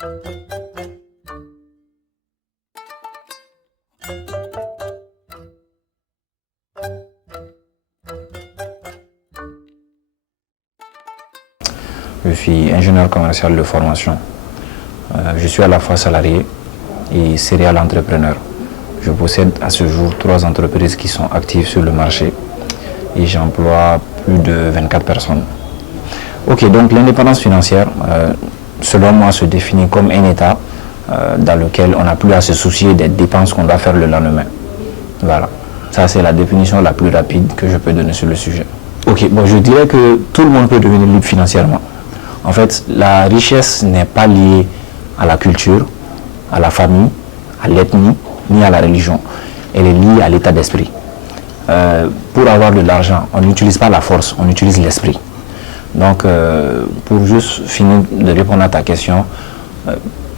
Je suis ingénieur commercial de formation. Je suis à la fois salarié et serial entrepreneur. Je possède à ce jour 3 entreprises qui sont actives sur le marché et j'emploie plus de 24 personnes. Ok, donc l'indépendance financière, selon moi, se définit comme un état dans lequel on n'a plus à se soucier des dépenses qu'on doit faire le lendemain. Voilà, ça c'est la définition la plus rapide que je peux donner sur le sujet. Ok, bon, je dirais que tout le monde peut devenir libre financièrement. En fait, la richesse n'est pas liée à la culture, à la famille, à l'ethnie, ni à la religion. Elle est liée à l'état d'esprit. Pour avoir de l'argent, on n'utilise pas la force, on utilise l'esprit. Donc, pour juste finir de répondre à ta question,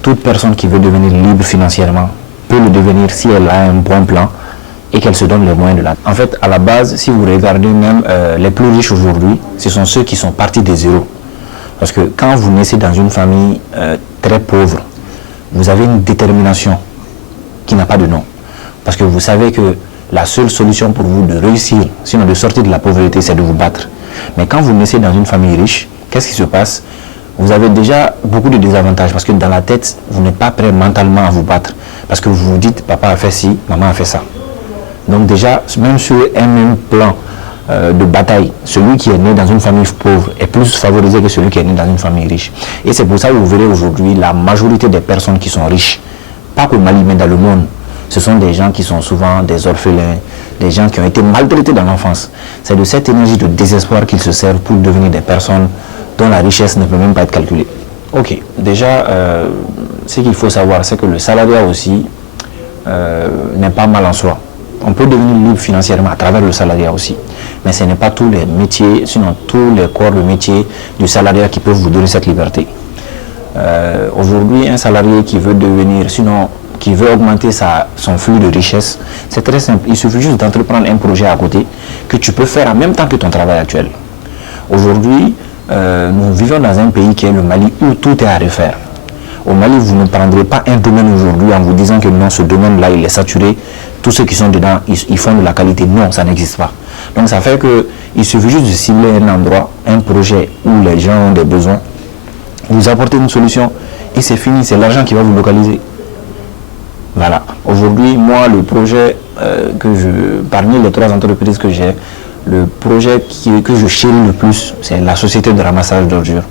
toute personne qui veut devenir libre financièrement peut le devenir si elle a un bon plan et qu'elle se donne les moyens de l'atteindre. En fait, à la base, si vous regardez même les plus riches aujourd'hui, ce sont ceux qui sont partis de zéro. Parce que quand vous naissez dans une famille très pauvre, vous avez une détermination qui n'a pas de nom. Parce que vous savez que la seule solution pour vous de réussir, sinon de sortir de la pauvreté, c'est de vous battre. Mais quand vous naissez dans une famille riche, qu'est-ce qui se passe? Vous avez déjà beaucoup de désavantages parce que dans la tête, vous n'êtes pas prêt mentalement à vous battre. Parce que vous vous dites, papa a fait ci, maman a fait ça. Donc déjà, même sur un même plan de bataille, celui qui est né dans une famille pauvre est plus favorisé que celui qui est né dans une famille riche. Et c'est pour ça que vous verrez aujourd'hui la majorité des personnes qui sont riches, pas qu'au Mali, mais dans le monde, ce sont des gens qui sont souvent des orphelins, des gens qui ont été maltraités dans l'enfance. C'est de cette énergie de désespoir qu'ils se servent pour devenir des personnes dont la richesse ne peut même pas être calculée. Ok, déjà, ce qu'il faut savoir, c'est que le salariat aussi n'est pas mal en soi. On peut devenir libre financièrement à travers le salariat aussi. Mais ce n'est pas tous les métiers, sinon tous les corps de métier du salariat qui peuvent vous donner cette liberté. Aujourd'hui, un salarié qui veut devenir, sinon qui veut augmenter son flux de richesse, c'est très simple. Il suffit juste d'entreprendre un projet à côté que tu peux faire en même temps que ton travail actuel. Aujourd'hui, nous vivons dans un pays qui est le Mali où tout est à refaire. Au Mali, vous ne prendrez pas un domaine aujourd'hui en vous disant que non, ce domaine-là, il est saturé. Tous ceux qui sont dedans, ils font de la qualité. Non, ça n'existe pas. Donc ça fait qu'il suffit juste de cibler un endroit, un projet où les gens ont des besoins, vous apportez une solution et c'est fini, c'est l'argent qui va vous localiser. Voilà. Aujourd'hui, moi, le projet parmi les 3 entreprises que j'ai, le projet que je chéris le plus, c'est la société de ramassage d'ordures.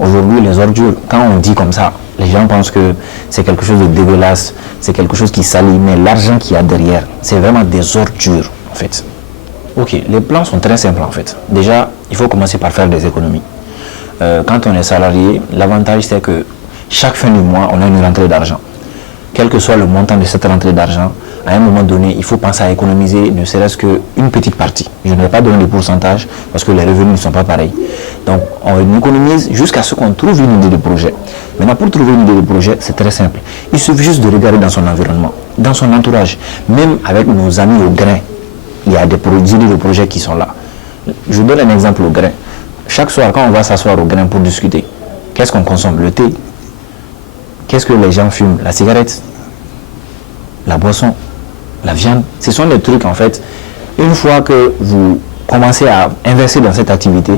Aujourd'hui, les ordures, quand on dit comme ça, les gens pensent que c'est quelque chose de dégueulasse, c'est quelque chose qui salit, mais l'argent qu'il y a derrière, c'est vraiment des ordures, en fait. Ok, les plans sont très simples, en fait. Déjà, il faut commencer par faire des économies. Quand on est salarié, l'avantage, c'est que chaque fin du mois, on a une rentrée d'argent. Quel que soit le montant de cette rentrée d'argent, à un moment donné, il faut penser à économiser ne serait-ce qu'une petite partie. Je ne vais pas donner de pourcentage parce que les revenus ne sont pas pareils. Donc, on économise jusqu'à ce qu'on trouve une idée de projet. Maintenant, pour trouver une idée de projet, c'est très simple. Il suffit juste de regarder dans son environnement, dans son entourage. Même avec nos amis au grain, il y a des idées de projets qui sont là. Je donne un exemple au grain. Chaque soir, quand on va s'asseoir au grain pour discuter, qu'est-ce qu'on consomme? Le thé. Qu'est-ce que les gens fument? La cigarette, la boisson, la viande. Ce sont des trucs, en fait, une fois que vous commencez à investir dans cette activité,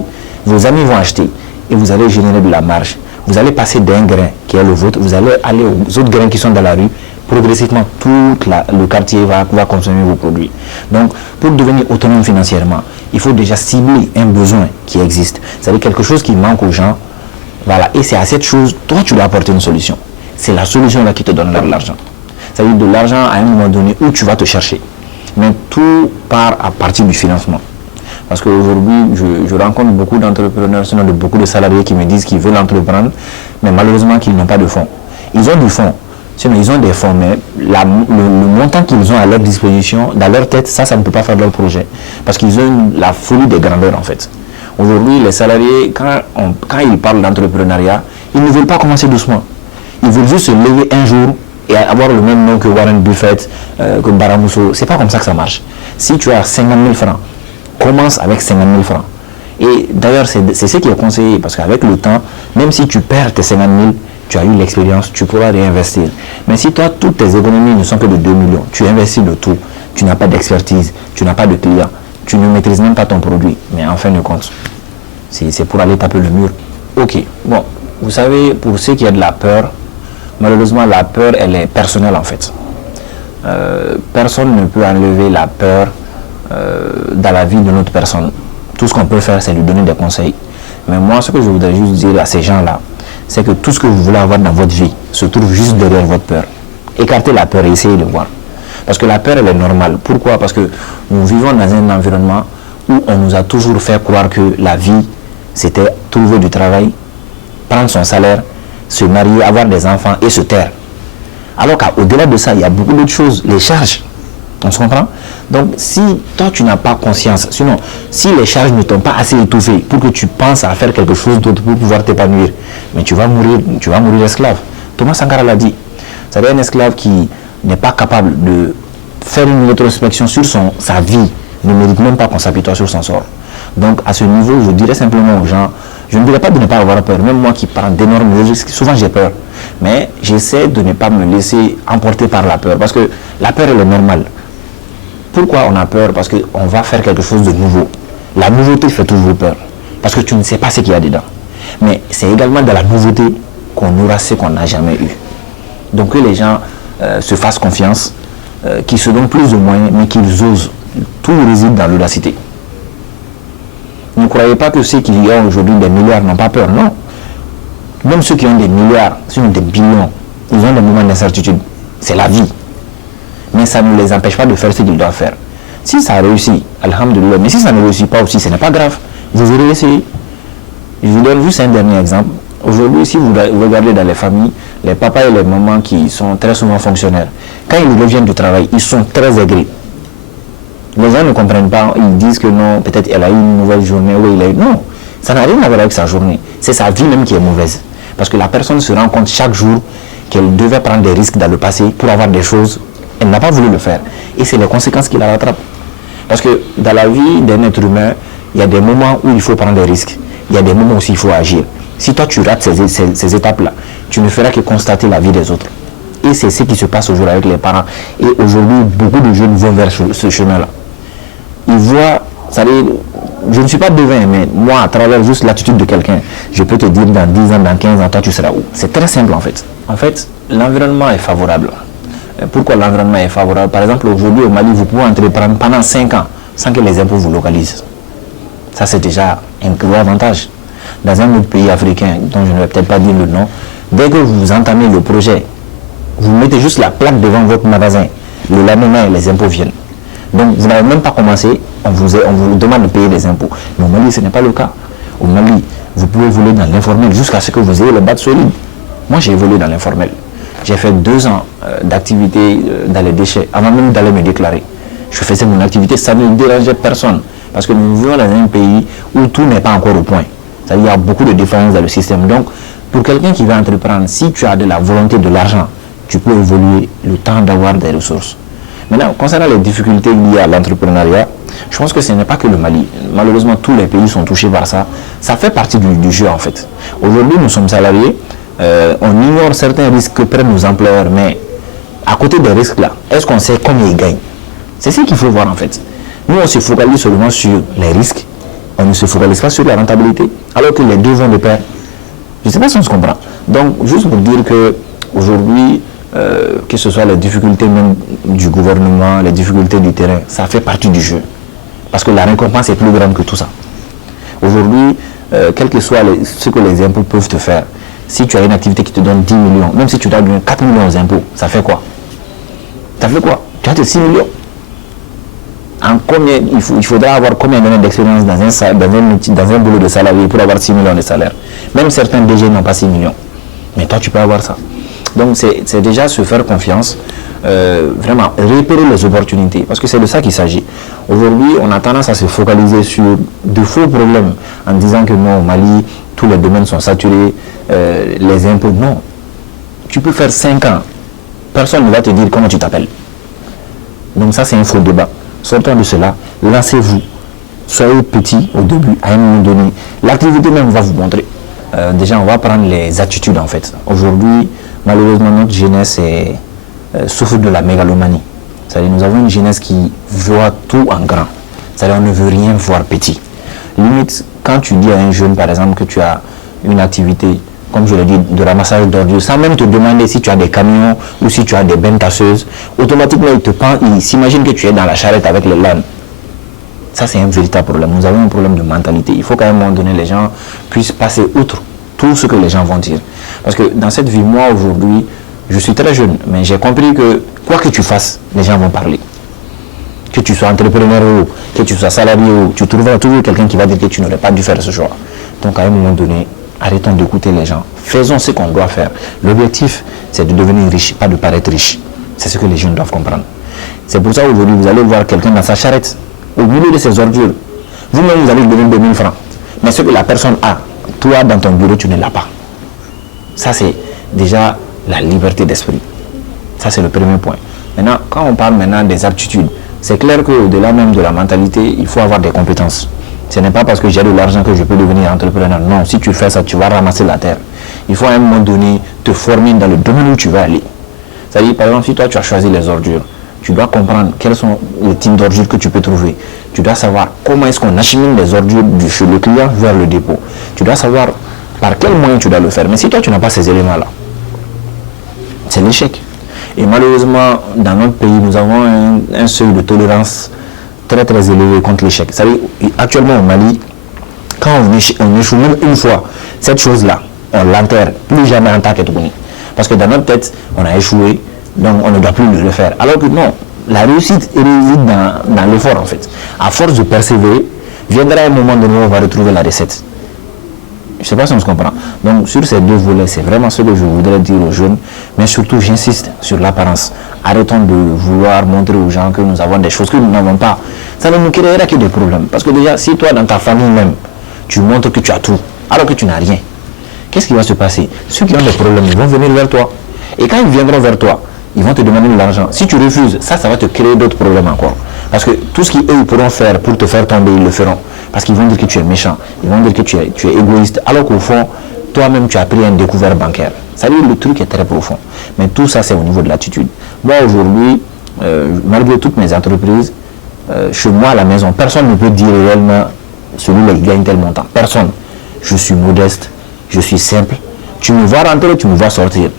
vos amis vont acheter et vous allez générer de la marge. Vous allez passer d'un grain qui est le vôtre, vous allez aller aux autres grains qui sont dans la rue. Progressivement, tout le quartier va consommer vos produits. Donc, pour devenir autonome financièrement, il faut déjà cibler un besoin qui existe. C'est-à-dire quelque chose qui manque aux gens. Voilà. Et c'est à cette chose, toi, tu dois apporter une solution. C'est la solution là qui te donne de l'argent. C'est-à-dire de l'argent à un moment donné où tu vas te chercher. Mais tout part à partir du financement. Parce qu'aujourd'hui, je rencontre beaucoup d'entrepreneurs, sinon beaucoup de salariés qui me disent qu'ils veulent entreprendre, mais malheureusement qu'ils n'ont pas de fonds. Ils ont du fonds, sinon ils ont des fonds, mais le montant qu'ils ont à leur disposition, dans leur tête, ça ne peut pas faire leur projet. Parce qu'ils ont la folie des grandeurs en fait. Aujourd'hui, les salariés, quand ils parlent d'entrepreneuriat, ils ne veulent pas commencer doucement. Ils veulent juste se lever un jour et avoir le même nom que Warren Buffett, que Baramousso. C'est pas comme ça que ça marche. Si tu as 50 000 francs, commence avec 50 000 francs. Et d'ailleurs, c'est ce qui est conseillé, parce qu'avec le temps, même si tu perds tes 50 000, tu as eu l'expérience, tu pourras réinvestir. Mais si toi, toutes tes économies ne sont que de 2 millions, tu investis le tout, tu n'as pas d'expertise, tu n'as pas de clients, tu ne maîtrises même pas ton produit, mais en fin de compte, c'est pour aller taper le mur. Ok, bon, vous savez, pour ceux qui ont de la peur, malheureusement, la peur, elle est personnelle en fait. Personne ne peut enlever la peur dans la vie de notre personne. Tout ce qu'on peut faire, c'est lui donner des conseils. Mais moi, ce que je voudrais juste dire à ces gens-là, c'est que tout ce que vous voulez avoir dans votre vie se trouve juste derrière votre peur. Écartez la peur et essayez de voir. Parce que la peur, elle est normale. Pourquoi? Parce que nous vivons dans un environnement où on nous a toujours fait croire que la vie, c'était trouver du travail, prendre son salaire, se marier, avoir des enfants et se taire. Alors qu'au-delà de ça, il y a beaucoup d'autres choses, les charges. On se comprend? Donc, si toi, tu n'as pas conscience, sinon, si les charges ne t'ont pas assez étouffé pour que tu penses à faire quelque chose d'autre pour pouvoir t'épanouir, mais tu vas mourir esclave. Thomas Sankara l'a dit. C'est-à-dire un esclave qui n'est pas capable de faire une rétrospection sur sa vie, ne mérite même pas qu'on s'apitoie sur son sort. Donc, à ce niveau, je dirais simplement aux gens, je ne dirais pas de ne pas avoir peur. Même moi qui prends d'énormes risques, souvent j'ai peur. Mais j'essaie de ne pas me laisser emporter par la peur. Parce que la peur, elle est normale. Pourquoi on a peur? Parce qu'on va faire quelque chose de nouveau. La nouveauté fait toujours peur. Parce que tu ne sais pas ce qu'il y a dedans. Mais c'est également dans la nouveauté qu'on aura ce qu'on n'a jamais eu. Donc que les gens se fassent confiance, qu'ils se donnent plus de moyens, mais qu'ils osent. Tout réside dans l'audacité. Ne croyez pas que ceux qui ont aujourd'hui des milliards n'ont pas peur. Non. Même ceux qui ont des milliards, sinon des billions, ils ont des moments d'incertitude. C'est la vie. Mais ça ne les empêche pas de faire ce qu'ils doivent faire. Si ça réussit, alhamdoulilah, mais si ça ne réussit pas aussi, ce n'est pas grave. Vous aurez essayé. Je vous donne juste un dernier exemple. Aujourd'hui, si vous regardez dans les familles, les papas et les mamans qui sont très souvent fonctionnaires, quand ils reviennent du travail, ils sont très aigris. Les gens ne comprennent pas, ils disent que non, peut-être elle a eu une mauvaise journée, ou il a eu... Non, ça n'a rien à voir avec sa journée. C'est sa vie même qui est mauvaise. Parce que la personne se rend compte chaque jour qu'elle devait prendre des risques dans le passé pour avoir des choses. Elle n'a pas voulu le faire. Et c'est les conséquences qui la rattrapent. Parce que dans la vie d'un être humain, il y a des moments où il faut prendre des risques. Il y a des moments où il faut agir. Si toi tu rates ces étapes-là, tu ne feras que constater la vie des autres. Et c'est ce qui se passe aujourd'hui avec les parents. Et aujourd'hui, beaucoup de jeunes vont vers ce chemin-là. Ils voient, je ne suis pas devin, mais moi, à travers juste l'attitude de quelqu'un, je peux te dire dans 10 ans, dans 15 ans, toi tu seras où? C'est très simple en fait. En fait, l'environnement est favorable. Pourquoi l'environnement est favorable? Par exemple, aujourd'hui au Mali, vous pouvez entreprendre pendant 5 ans sans que les impôts vous localisent. Ça, c'est déjà un gros avantage. Dans un autre pays africain, dont je ne vais peut-être pas dire le nom, dès que vous entamez le projet, vous mettez juste la plaque devant votre magasin. Le lendemain, les impôts viennent. Donc, vous n'avez même pas commencé, on vous demande de payer des impôts. Mais au Mali, ce n'est pas le cas. Au Mali, vous pouvez évoluer dans l'informel jusqu'à ce que vous ayez les bases solides. Moi, j'ai évolué dans l'informel. J'ai fait 2 ans d'activité dans les déchets avant même d'aller me déclarer. Je faisais mon activité, ça ne dérangeait personne. Parce que nous vivons dans un pays où tout n'est pas encore au point. C'est-à-dire qu'il y a beaucoup de différences dans le système. Donc, pour quelqu'un qui veut entreprendre, si tu as de la volonté, de l'argent, tu peux évoluer le temps d'avoir des ressources. Maintenant, concernant les difficultés liées à l'entrepreneuriat, je pense que ce n'est pas que le Mali. Malheureusement, tous les pays sont touchés par ça. Ça fait partie du jeu en fait. Aujourd'hui, nous sommes salariés. On ignore certains risques que prennent nos employeurs, mais à côté des risques là, est-ce qu'on sait combien ils gagnent? C'est ce qu'il faut voir en fait. Nous, on se focalise seulement sur les risques, on ne se focalise pas sur la rentabilité, alors que les deux vont de pair. Je ne sais pas si on se comprend. Donc, juste pour dire que aujourd'hui, que ce soit les difficultés même du gouvernement, les difficultés du terrain, ça fait partie du jeu. Parce que la récompense est plus grande que tout ça. Aujourd'hui, quel que soit ce que les impôts peuvent te faire, si tu as une activité qui te donne 10 millions, même si tu dois donner 4 millions aux impôts, ça fait quoi? Ça fait quoi? Tu as tes 6 millions. En combien, il faudra avoir combien d'années d'expérience dans un boulot de salarié pour avoir 6 millions de salaire? Même certains DG n'ont pas 6 millions. Mais toi, tu peux avoir ça. Donc, c'est déjà se faire confiance, vraiment repérer les opportunités, parce que c'est de ça qu'il s'agit. Aujourd'hui, on a tendance à se focaliser sur de faux problèmes en disant que non, au Mali, tous les domaines sont saturés, les impôts, non. Tu peux faire 5 ans, personne ne va te dire comment tu t'appelles. Donc ça, c'est un faux débat. Sortons de cela, lancez-vous, soyez petit au début, à un moment donné. L'activité même va vous montrer. Déjà, on va prendre les attitudes en fait. Aujourd'hui, malheureusement, notre jeunesse souffre de la mégalomanie. C'est-à-dire, nous avons une jeunesse qui voit tout en grand. C'est-à-dire, on ne veut rien voir petit. Limite, quand tu dis à un jeune, par exemple, que tu as une activité, comme je l'ai dit, de ramassage d'ordures, sans même te demander si tu as des camions ou si tu as des bennes casseuses, automatiquement, il s'imagine que tu es dans la charrette avec les lames. Ça, c'est un véritable problème. Nous avons un problème de mentalité. Il faut qu'à un moment donné, les gens puissent passer outre tout ce que les gens vont dire. Parce que dans cette vie, moi, aujourd'hui, je suis très jeune, mais j'ai compris que quoi que tu fasses, les gens vont parler. Que tu sois entrepreneur ou que tu sois salarié ou tu trouveras toujours quelqu'un qui va dire que tu n'aurais pas dû faire ce choix. Donc, à un moment donné, arrêtons d'écouter les gens. Faisons ce qu'on doit faire. L'objectif, c'est de devenir riche, pas de paraître riche. C'est ce que les jeunes doivent comprendre. C'est pour ça aujourd'hui, vous allez voir quelqu'un dans sa charrette, au milieu de ses ordures. Vous-même, vous allez lui donner 2000 francs. Mais ce que la personne a, toi, dans ton bureau, tu ne l'as pas. Ça, c'est déjà la liberté d'esprit. Ça, c'est le premier point. Maintenant, quand on parle maintenant des aptitudes, c'est clair qu'au-delà même de la mentalité, il faut avoir des compétences. Ce n'est pas parce que j'ai de l'argent que je peux devenir entrepreneur. Non, si tu fais ça, tu vas ramasser la terre. Il faut à un moment donné te former dans le domaine où tu vas aller. C'est-à-dire, par exemple, si toi, tu as choisi les ordures, tu dois comprendre quels sont les types d'ordures que tu peux trouver. Tu dois savoir comment est-ce qu'on achemine les ordures chez le client vers le dépôt. Tu dois savoir par quel moyen tu dois le faire. Mais si toi, tu n'as pas ces éléments-là, c'est l'échec. Et malheureusement, dans notre pays, nous avons un seuil de tolérance très très élevé contre l'échec. Actuellement au Mali, quand on échoue même une fois, cette chose-là, on l'enterre plus jamais en tant qu'être-humain. Parce que dans notre tête, on a échoué, donc on ne doit plus le faire. Alors que non, la réussite réside dans l'effort en fait. À force de persévérer, viendra un moment donné où on va retrouver la recette. Je ne sais pas si on se comprend. Donc sur ces deux volets, c'est vraiment ce que je voudrais dire aux jeunes. Mais surtout, j'insiste sur l'apparence. Arrêtons de vouloir montrer aux gens que nous avons des choses que nous n'avons pas. Ça ne nous créera que des problèmes. Parce que déjà, si toi, dans ta famille même, tu montres que tu as tout, alors que tu n'as rien, qu'est-ce qui va se passer? Ceux qui ont des problèmes, ils vont venir vers toi. Et quand ils viendront vers toi, ils vont te demander de l'argent. Si tu refuses, ça va te créer d'autres problèmes encore. Parce que tout ce qu'eux pourront faire pour te faire tomber, ils le feront. Parce qu'ils vont dire que tu es méchant, ils vont dire que tu es égoïste, alors qu'au fond, toi-même, tu as pris un découvert bancaire. Ça veut dire que le truc est très profond. Mais tout ça, c'est au niveau de l'attitude. Moi, aujourd'hui, malgré toutes mes entreprises, chez moi à la maison, personne ne peut dire réellement celui-là, il gagne tel montant. Personne. Je suis modeste, je suis simple. Tu me vois rentrer, tu me vois sortir.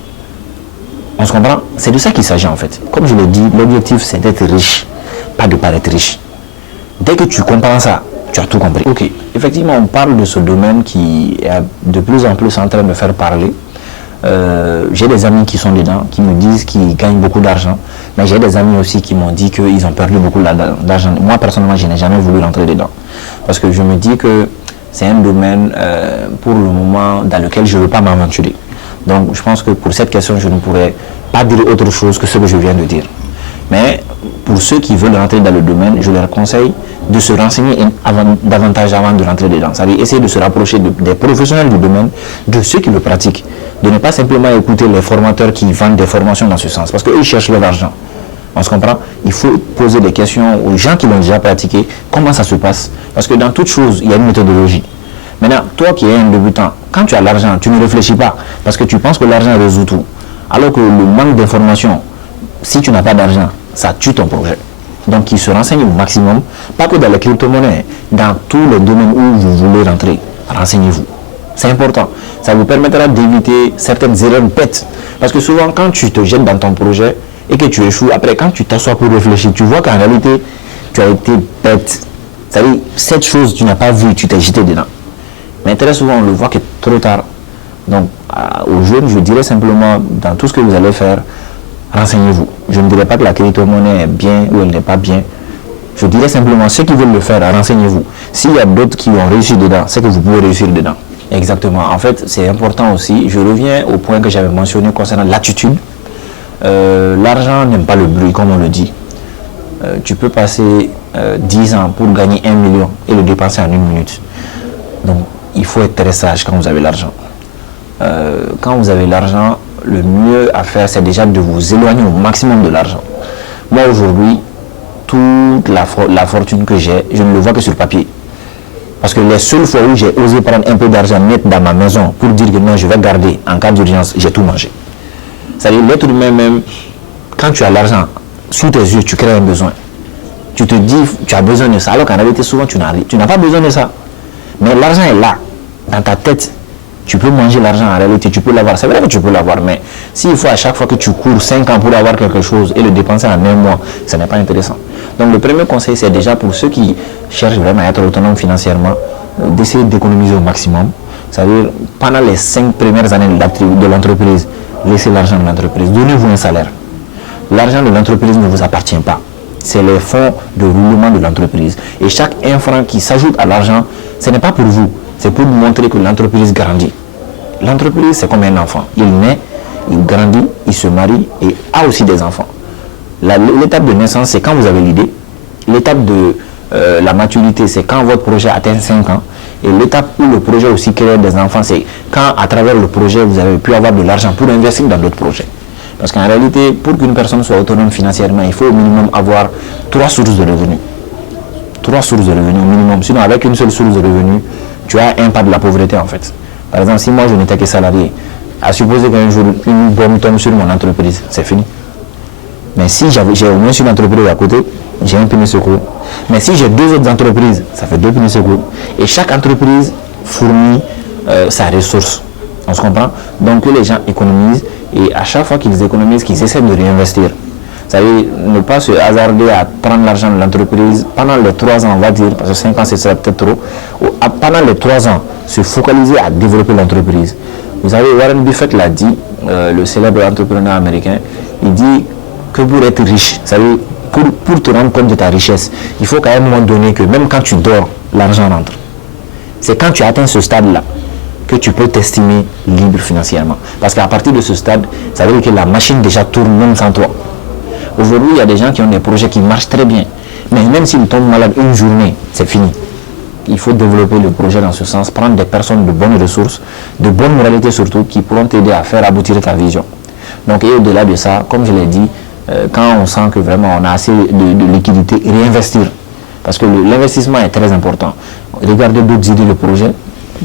On se comprend? C'est de ça qu'il s'agit en fait. Comme je l'ai dit, l'objectif c'est d'être riche, pas de paraître riche. Dès que tu comprends ça, tu as tout compris. Ok, effectivement, on parle de ce domaine qui est de plus en plus en train de faire parler. J'ai des amis qui sont dedans, qui me disent qu'ils gagnent beaucoup d'argent, mais j'ai des amis aussi qui m'ont dit qu'ils ont perdu beaucoup d'argent. Moi, personnellement, je n'ai jamais voulu rentrer dedans. Parce que je me dis que c'est un domaine, pour le moment, dans lequel je ne veux pas m'aventurer. Donc, je pense que pour cette question, je ne pourrais pas dire autre chose que ce que je viens de dire. Mais pour ceux qui veulent rentrer dans le domaine, je leur conseille de se renseigner davantage avant de rentrer dedans. C'est-à-dire essayer de se rapprocher des professionnels du domaine, de ceux qui le pratiquent. De ne pas simplement écouter les formateurs qui vendent des formations dans ce sens. Parce qu'eux, ils cherchent leur argent. On se comprend? Il faut poser des questions aux gens qui l'ont déjà pratiqué. Comment ça se passe? Parce que dans toute chose, il y a une méthodologie. Maintenant, toi qui es un débutant, quand tu as l'argent, tu ne réfléchis pas. Parce que tu penses que l'argent résout tout. Alors que le manque d'information, si tu n'as pas d'argent, ça tue ton projet. Donc, il se renseigne au maximum, pas que dans les crypto-monnaies, dans tous les domaines où vous voulez rentrer. Renseignez-vous. C'est important. Ça vous permettra d'éviter certaines erreurs bêtes. Parce que souvent, quand tu te jettes dans ton projet et que tu échoues, après, quand tu t'assois pour réfléchir, tu vois qu'en réalité, tu as été bête. C'est-à-dire, cette chose, tu n'as pas vu, tu t'es jeté dedans. Mais très souvent, on le voit que trop tard. Donc, aux jeunes, je dirais simplement, dans tout ce que vous allez faire, renseignez-vous. Je ne dirais pas que la crypto-monnaie est bien ou elle n'est pas bien. Je dirais simplement, ceux qui veulent le faire, renseignez-vous. S'il y a d'autres qui ont réussi dedans, c'est que vous pouvez réussir dedans. Exactement. En fait, c'est important aussi. Je reviens au point que j'avais mentionné concernant l'attitude. L'argent n'aime pas le bruit, comme on le dit. Tu peux passer 10 ans pour gagner 1 million et le dépenser en 1 minute. Donc, il faut être très sage quand vous avez l'argent. Quand vous avez l'argent, le mieux à faire, c'est déjà de vous éloigner au maximum de l'argent. Moi, aujourd'hui, toute la fortune que j'ai, je ne le vois que sur papier. Parce que les seules fois où j'ai osé prendre un peu d'argent net dans ma maison pour dire que non, je vais garder en cas d'urgence, j'ai tout mangé. C'est-à-dire, l'être humain même, quand tu as l'argent sous tes yeux, tu crées un besoin. Tu te dis, tu as besoin de ça, alors qu'en réalité, souvent, tu n'as pas besoin de ça. Mais l'argent est là, dans ta tête. Tu peux manger l'argent, en réalité, tu peux l'avoir. C'est vrai que tu peux l'avoir, mais s'il faut à chaque fois que tu cours 5 ans pour avoir quelque chose et le dépenser en un mois, ce n'est pas intéressant. Donc le premier conseil, c'est déjà pour ceux qui cherchent vraiment à être autonomes financièrement, d'essayer d'économiser au maximum. C'est-à-dire, pendant les 5 premières années de l'entreprise, laissez l'argent de l'entreprise, donnez-vous un salaire. L'argent de l'entreprise ne vous appartient pas. C'est les fonds de roulement de l'entreprise. Et chaque 1 franc qui s'ajoute à l'argent, ce n'est pas pour vous, c'est pour montrer que l'entreprise grandit. L'entreprise, c'est comme un enfant. Il naît, il grandit, il se marie et a aussi des enfants. L'étape de naissance, c'est quand vous avez l'idée. L'étape de la maturité, c'est quand votre projet atteint 5 ans. Et l'étape où le projet aussi crée des enfants, c'est quand à travers le projet, vous avez pu avoir de l'argent pour investir dans d'autres projets. Parce qu'en réalité, pour qu'une personne soit autonome financièrement, il faut au minimum avoir 3 sources de revenus. 3 sources de revenus au minimum. Sinon, avec une seule source de revenus, tu as un pas de la pauvreté en fait. Par exemple, si moi je n'étais que salarié, à supposer qu'un jour une bombe tombe sur mon entreprise, c'est fini. Mais si j'ai au moins une entreprise à côté, j'ai un panier de secours. Mais si j'ai 2 autres entreprises, ça fait 2 paniers de secours. Et chaque entreprise fournit sa ressource. On se comprend? Donc que les gens économisent et à chaque fois qu'ils économisent, qu'ils essaient de réinvestir. C'est-à-dire ne pas se hasarder à prendre l'argent de l'entreprise pendant les 3 ans, on va dire, parce que 5 ans ce serait peut-être trop. Pendant les 3 ans, se focaliser à développer l'entreprise. Vous savez, Warren Buffett l'a dit, le célèbre entrepreneur américain, il dit que pour être riche, c'est-à-dire pour te rendre compte de ta richesse, il faut qu'à un moment donné que même quand tu dors, l'argent rentre. C'est quand tu atteins ce stade-là que tu peux t'estimer libre financièrement. Parce qu'à partir de ce stade, ça veut dire que la machine déjà tourne même sans toi. Aujourd'hui, il y a des gens qui ont des projets qui marchent très bien. Mais même s'ils tombent malades une journée, c'est fini. Il faut développer le projet dans ce sens, prendre des personnes de bonnes ressources, de bonne moralité surtout, qui pourront t'aider à faire aboutir ta vision. Donc, et au-delà de ça, comme je l'ai dit, quand on sent que vraiment on a assez de liquidité, réinvestir. Parce que l'investissement est très important. Regardez d'autres idées de projet,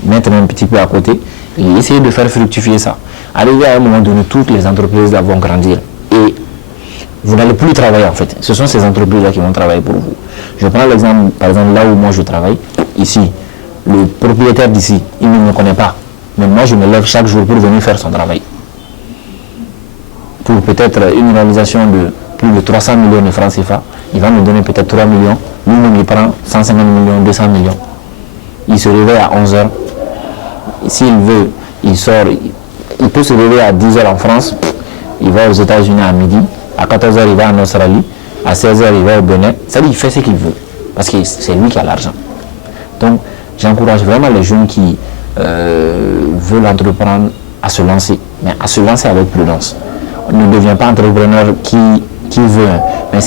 mettre un petit peu à côté et essayer de faire fructifier ça. Arriver à un moment donné, toutes les entreprises là vont grandir. Et vous n'allez plus travailler en fait. Ce sont ces entreprises-là qui vont travailler pour vous. Je prends l'exemple, par exemple, là où moi je travaille, ici, le propriétaire d'ici, il ne me connaît pas. Mais moi je me lève chaque jour pour venir faire son travail. Pour peut-être une réalisation de plus de 300 millions de francs CFA, il va me donner peut-être 3 millions. Lui-même il prend 150 millions, 200 millions. Il se réveille à 11h. S'il veut, il sort. Il peut se réveiller à 10h en France. Il va aux États-Unis à midi. À 14h, il va en Australie. À 16h, il va au Bénin. C'est-à-dire qu'il fait ce qu'il veut. Parce que c'est lui qui a l'argent. Donc, j'encourage vraiment les jeunes qui veulent entreprendre à se lancer. Mais à se lancer avec prudence. On ne devient pas entrepreneur qui veut. Mais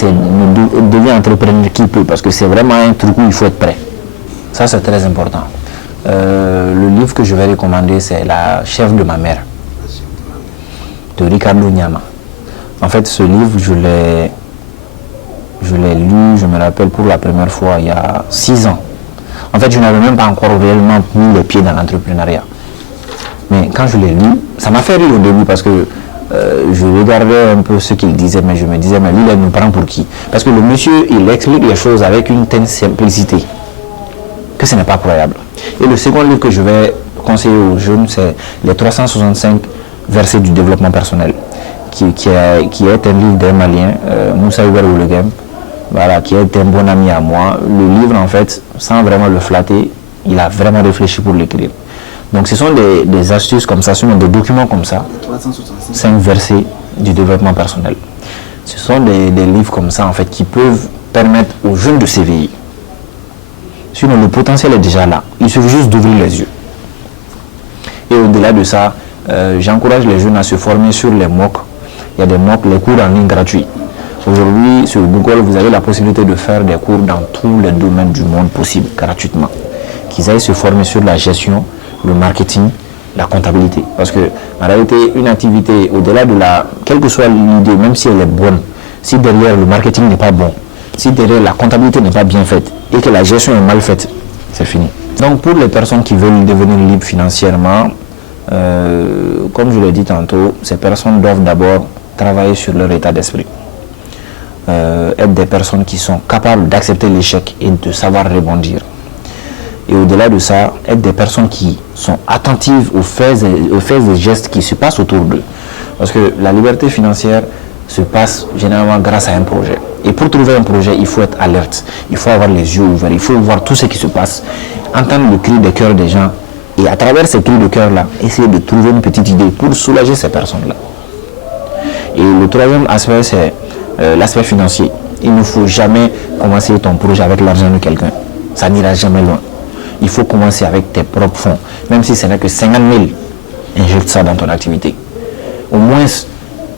devient entrepreneur qui peut. Parce que c'est vraiment un truc où il faut être prêt. Ça, c'est très important. Le livre que je vais recommander, c'est La chef de ma mère, de Ricardo Nyama. En fait, ce livre, je l'ai lu, je me rappelle, pour la première fois il y a 6 ans. En fait, je n'avais même pas encore réellement mis les pieds dans l'entrepreneuriat. Mais quand je l'ai lu, ça m'a fait rire au début parce que je regardais un peu ce qu'il disait, mais je me disais, mais lui, il nous prend pour qui? Parce que le monsieur, il explique les choses avec une telle simplicité que ce n'est pas croyable. Et le second livre que je vais conseiller aux jeunes, c'est les 365 versets du développement personnel, qui est un livre d'un Malien, Moussa Ouleguem, voilà, qui est un bon ami à moi. Le livre, en fait, sans vraiment le flatter, il a vraiment réfléchi pour l'écrire. Donc ce sont des astuces comme ça, ce sont des documents comme ça, 5 versets du développement personnel. Ce sont des livres comme ça, en fait, qui peuvent permettre aux jeunes de s'éveiller. Sinon, le potentiel est déjà là. Il suffit juste d'ouvrir les yeux. Et au-delà de ça, j'encourage les jeunes à se former sur les MOOC. Il y a des MOOC, les cours en ligne gratuits. Aujourd'hui, sur Google, vous avez la possibilité de faire des cours dans tous les domaines du monde possible, gratuitement. Qu'ils aillent se former sur la gestion, le marketing, la comptabilité. Parce que, en réalité, une activité, au-delà de quelle que soit l'idée, même si elle est bonne, si derrière le marketing n'est pas bon, si derrière la comptabilité n'est pas bien faite, et que la gestion est mal faite, c'est fini. Donc pour les personnes qui veulent devenir libres financièrement, comme je l'ai dit tantôt, ces personnes doivent d'abord travailler sur leur état d'esprit. Être des personnes qui sont capables d'accepter l'échec et de savoir rebondir. Et au-delà de ça, être des personnes qui sont attentives aux faits et gestes qui se passent autour d'eux. Parce que la liberté financière se passe généralement grâce à un projet. Et pour trouver un projet, il faut être alerte, il faut avoir les yeux ouverts, il faut voir tout ce qui se passe, entendre le cri de cœur des gens et à travers ces cris de cœur-là, essayer de trouver une petite idée pour soulager ces personnes-là. Et le troisième aspect, c'est l'aspect financier. Il ne faut jamais commencer ton projet avec l'argent de quelqu'un. Ça n'ira jamais loin. Il faut commencer avec tes propres fonds. Même si ce n'est que 50 000, injecte ça dans ton activité. Au moins,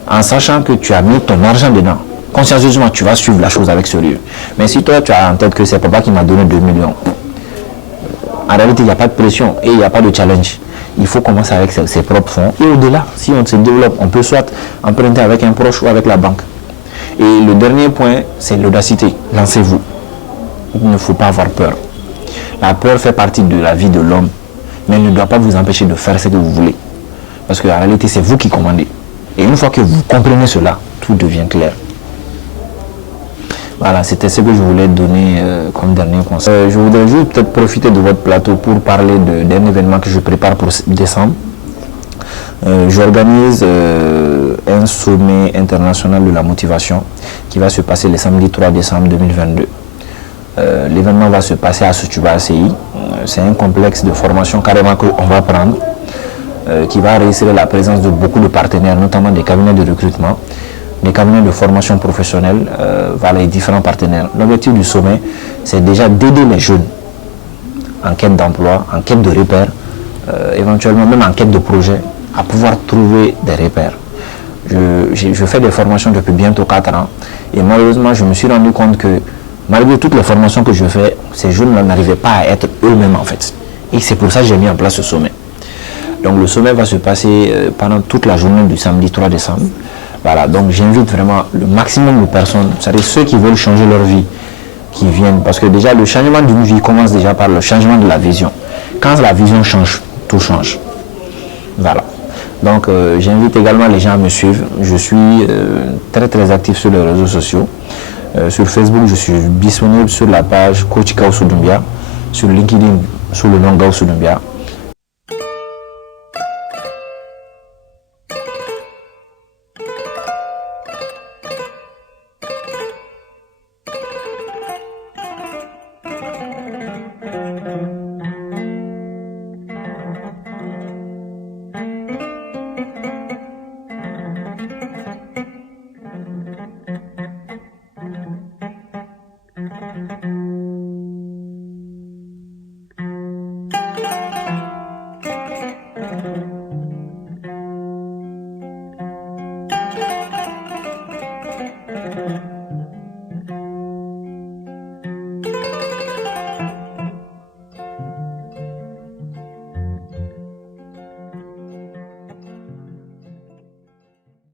en sachant que tu as mis ton argent dedans, consciencieusement, tu vas suivre la chose avec sérieux. Mais si toi, tu as en tête que c'est papa qui m'a donné 2 millions, en réalité, il n'y a pas de pression et il n'y a pas de challenge. Il faut commencer avec ses propres fonds. Et au-delà, si on se développe, on peut soit emprunter avec un proche ou avec la banque. Et le dernier point, c'est l'audacité. Lancez-vous. Il ne faut pas avoir peur. La peur fait partie de la vie de l'homme, mais elle ne doit pas vous empêcher de faire ce que vous voulez. Parce qu'en réalité, c'est vous qui commandez. Et une fois que vous comprenez cela, tout devient clair. Voilà, c'était ce que je voulais donner comme dernier conseil. Je voudrais juste peut-être profiter de votre plateau pour parler d'un événement que je prépare pour décembre. J'organise un sommet international de la motivation qui va se passer le samedi 3 décembre 2022. L'événement va se passer à Sotuba ACI. C'est un complexe de formation carrément qu'on va prendre qui va réussir la présence de beaucoup de partenaires, notamment des cabinets de recrutement, des cabinets de formation professionnelle, les différents partenaires. L'objectif du sommet, c'est déjà d'aider les jeunes en quête d'emploi, en quête de repères, éventuellement même en quête de projet, à pouvoir trouver des repères. Je fais des formations depuis bientôt 4 ans et malheureusement, je me suis rendu compte que malgré toutes les formations que je fais, ces jeunes n'arrivaient pas à être eux-mêmes en fait. Et c'est pour ça que j'ai mis en place ce sommet. Donc le sommet va se passer pendant toute la journée du samedi 3 décembre. Voilà, donc j'invite vraiment le maximum de personnes, c'est-à-dire ceux qui veulent changer leur vie, qui viennent. Parce que déjà, le changement d'une vie commence déjà par le changement de la vision. Quand la vision change, tout change. Voilà. Donc j'invite également les gens à me suivre. Je suis très actif sur les réseaux sociaux. Sur Facebook, je suis disponible sur la page Coach Gaussou Doumbia, sur LinkedIn sous le nom Gaussou Doumbia.